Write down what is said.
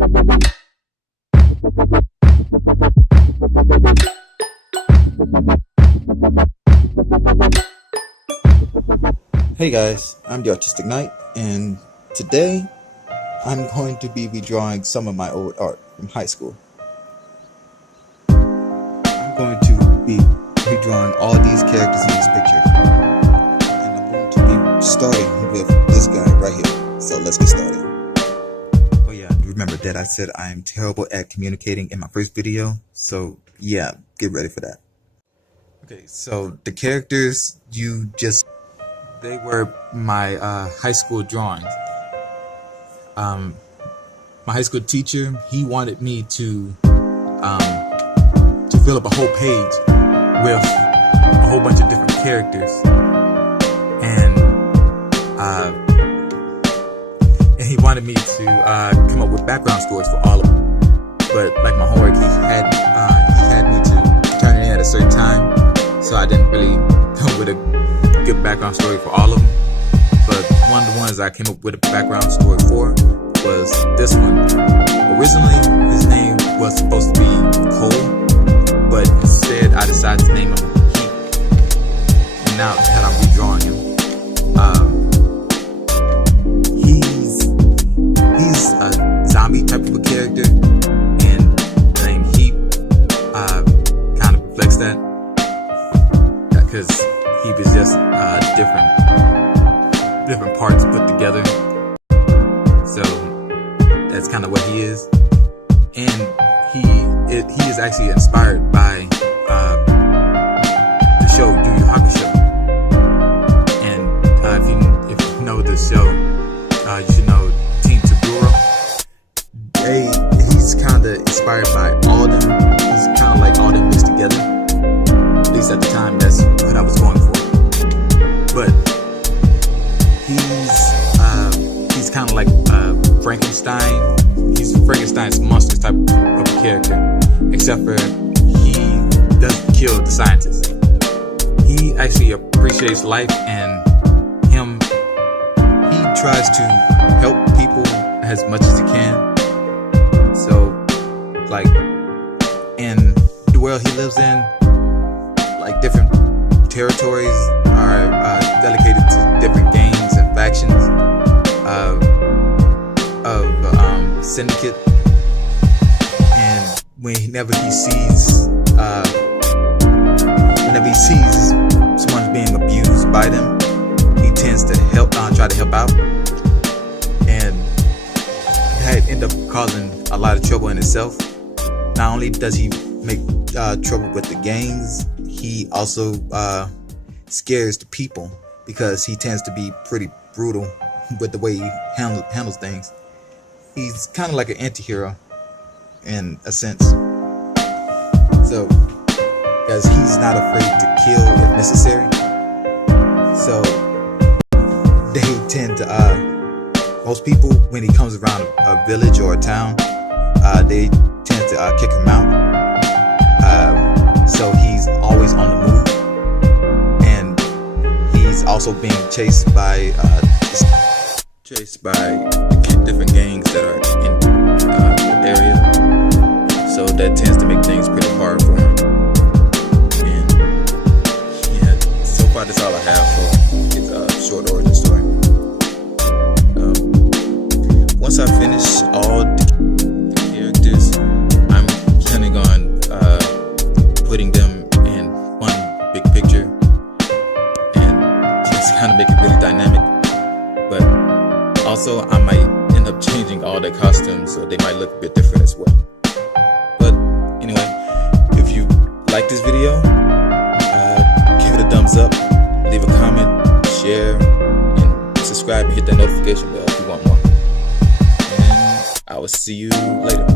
Hey guys, I'm the Autistic Knight, and today I'm going to be redrawing some of my old art from high school. I'm going to be redrawing all these characters in this picture, and I'm going to be starting with this guy right here. So let's get started. Oh yeah, remember that I said I'm terrible at communicating in my first video, so yeah, get ready for that. Okay, so the characters they were my high school drawings. My high school teacher, he wanted me to fill up a whole page with a whole bunch of different characters, and he wanted me to come up with background stories for all of them. But like my homework, he had me to turn it in at a certain time, so I didn't really come with a good background story for all of them. But one of the ones I came up with a background story for was this one. Originally, his name was supposed to be Cole, but instead I decided to name him Heat. And now that I'm redrawing him, he's a zombie type of a character, and the name Heat kind of reflects that, because he was just different parts put together. So that's kind of what he is, and he is actually inspired by the show Yu Yu Hakusho. And if you know the show, you should know Team Toguro. He's kind of inspired by all of them. He's kind of like all them mixed together. At least at the time, that's what I was going for. But he's kind of like Frankenstein. He's Frankenstein's monsters type of a character, except for he doesn't kill the scientists. He actually appreciates life, and he tries to help people as much as he can. So, like, in the world he lives in, like, different territories are dedicated to different gangs and factions of syndicate, and whenever he sees someone being abused by them, he tends to try to help out, and that end up causing a lot of trouble in itself. Not only does he make trouble with the gangs, he also scares the people, because he tends to be pretty brutal with the way he handles things. He's kind of like an anti-hero in a sense. So, because he's not afraid to kill if necessary. So, they tend to, most people, when he comes around a village or a town, they tend to kick him out. So he's always on the move, and he's also being chased by different gangs that are in the area. So that tends to make things pretty hard for him. And yeah, so far that's all I have for his short origin story. Once I finish all the characters, I'm planning on putting them in one big picture and just kind of make it really dynamic. But also I might end up changing all their costumes, so they might look a bit different as well. But anyway, if you like this video, give it a thumbs up, leave a comment, share, and subscribe and hit that notification bell if you want more. And I will see you later.